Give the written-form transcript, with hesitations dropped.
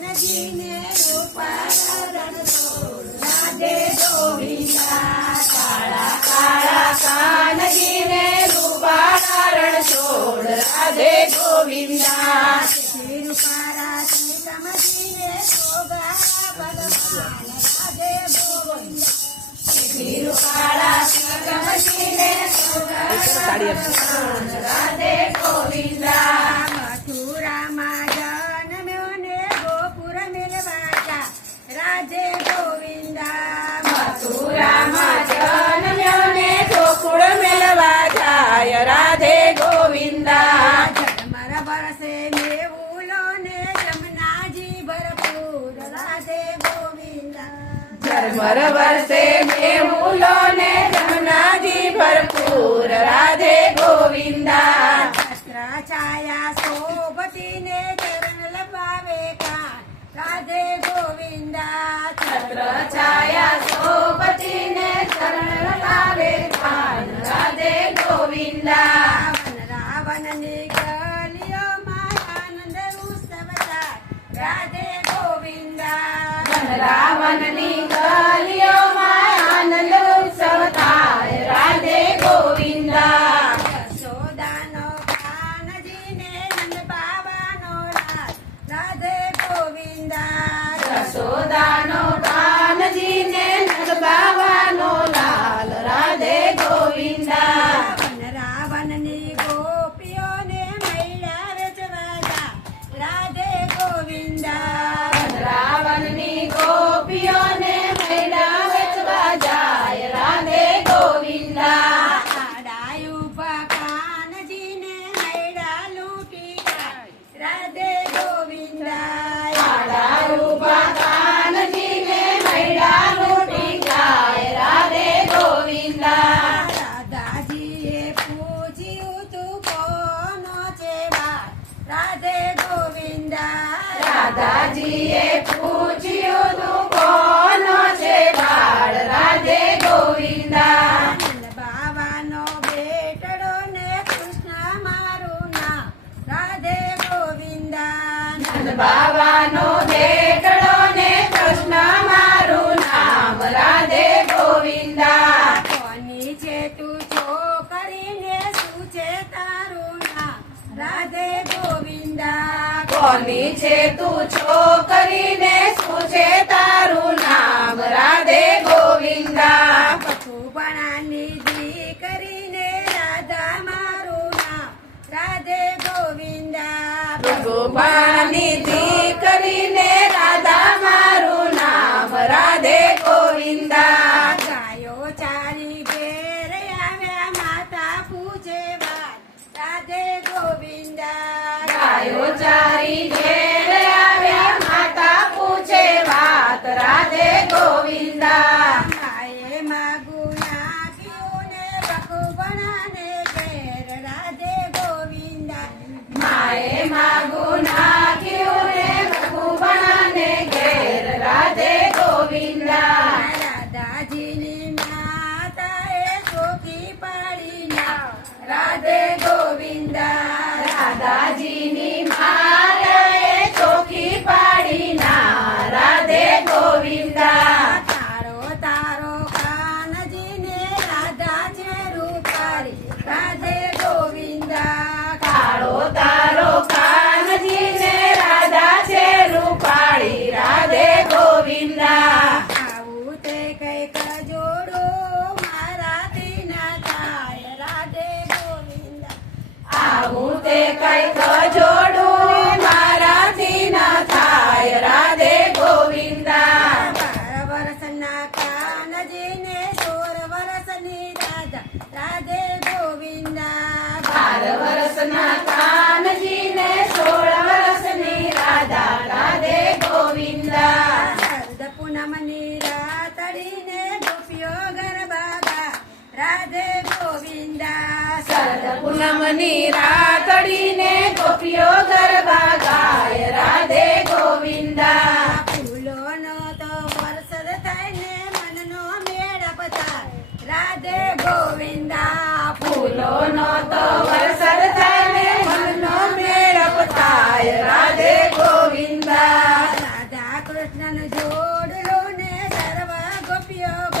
કાનજીને રૂપાળા રણછોડ રાધે ગોવિંદા. કાળા કાળા કાનજીને રૂપાળા રણછોડ રાધે ગોવિંદા. રૂપાળા સીતમજીને સોગારા ભગવાન રાધે ગોવિંદા. રૂપાળા સીતમજીને સોગારા ભગવાન રાધે ગોવિંદા. મથુરામાં જન્મ્યો ને ગોકુળ મેલવાજા રાધે ગોવિંદા. મથુરામાં જન્મ્યો ને ગોકુળ મેલવા જાય રાધે ગોવિંદા. ઝરમર બરસે મેહુલો ને જમનાજી ભરપૂર રાધે ગોવિંદા. ઝરમર બરસે મેહુલો ને જમનાજી ભરપૂર રાધે ગોવિંદા. છાયા શોભતીને ચરણ લપાવે કાન રાધે ગોવિંદા. છત્ર છાયા શોભતીને ચરણ લપાવે કાન રાધે ગોવિંદા. વનરાવનની ગલીઓમાં આનંદ ઉત્સવ થાય રાધે ગોવિંદા. વનરાવનની ગલીઓમાં આનંદ ઉત્સવ થાય રાધે ગોવિંદા. યશોદાનો કાનજીને નગબાવાનો લાલ રાધે ગોવિંદા. વનરાવનની ગોપીઓને મૈડા વેચવા જાય રાધે ગોવિંદા. વનરાવનની ગોપીઓને મૈડા વેચવા જાય રાધે ગોવિંદા. આડાયુભા કાનજીને મૈડા લૂંટી જાય રાધે ગોવિંદા. આડાયુભા કાનજીને મૈડા લૂંટી જાય રાધે ગોવિંદા. રાધાજીએ પૂછ્યું તું કોનો છે બાળ રાધે ગોવિંદા. રાધાજીએ પૂછ્યું તું કોનો છે બાળ રાધે ગોવિંદા. બાવાનો બેટડો ને કૃષ્ણ મારું નામ રાધે ગોવિંદા. બાવાનો બેટડો ને કૃષ્ણ મારું નામ રાધે ગોવિંદા. કોની છે તું છોકરીને શું છે તારું નામ રાધે ગોવિંદા. કોની છે તું છોકરીને શું છે તારું નામ રાધે ગોવિંદા. પશુપણાની દીકરીને રાધા મારું નામ રાધે ગોવિંદા. પશુપણાની દીકરીને રાધા મારું નામ રાધે ગોવિંદા. ગાયો ચારી ઘેર આવ્યા માતા પૂછે વાત રાધે ગોવિંદા. ગાયો ચારી ઘેર આવ્યા માતા પૂછે વાત રાધે ગોવિંદા. માએ માગું નાખ્યું ને ભગવાનને ઘેર રાધે ગોવિંદા. માએ માગું નાખ્યું ને ભગવાનને ઘેર રાધે ગોવિંદા. રાધાજીની માતાએ ચોકી પાડી નાવ રાધે ગોવિંદા. રાધાજીની માતાએ ચોકી પાડી ના રાધે ગોવિંદા. તારો તારો કાનજીને રાધા છે રૂપાળી રાધે ગોવિંદા. કાળો તારો કાનજીને રાધા છે રૂપાળી રાધે ગોવિંદા. આવું તે કઈક જોડો મારાથી ના થાય રાધે ગોવિંદા. આવું તે કઈક જોડું મારાથી ના થાય રાધે ગોવિંદા. 12 વર્ષના કાનજીને 16 વર્ષની રાધા રાધે ગોવિંદા. 12 વર્ષના કાનજીને 16 વર્ષની રાધા રાધે ગોવિંદા. શરદ પૂનમની રાતડીને ગોપીઓ ગરબા ગાય રાધે ગોવિંદા. શરદ પૂનમની રાતડીને ગોપીઓ ગરબા ગાય રાધે ગોવિંદા. ફૂલોનો તો વરસાદ થાય ને મનનો મેળાપ થાય રાધે ગોવિંદા. ફૂલોનો તો વરસાદ થાય ને મનનો મેળાપ થાય રાધે ગોવિંદા. કૃષ્ણનું જોડલું ને સર્વ ગોપીઓ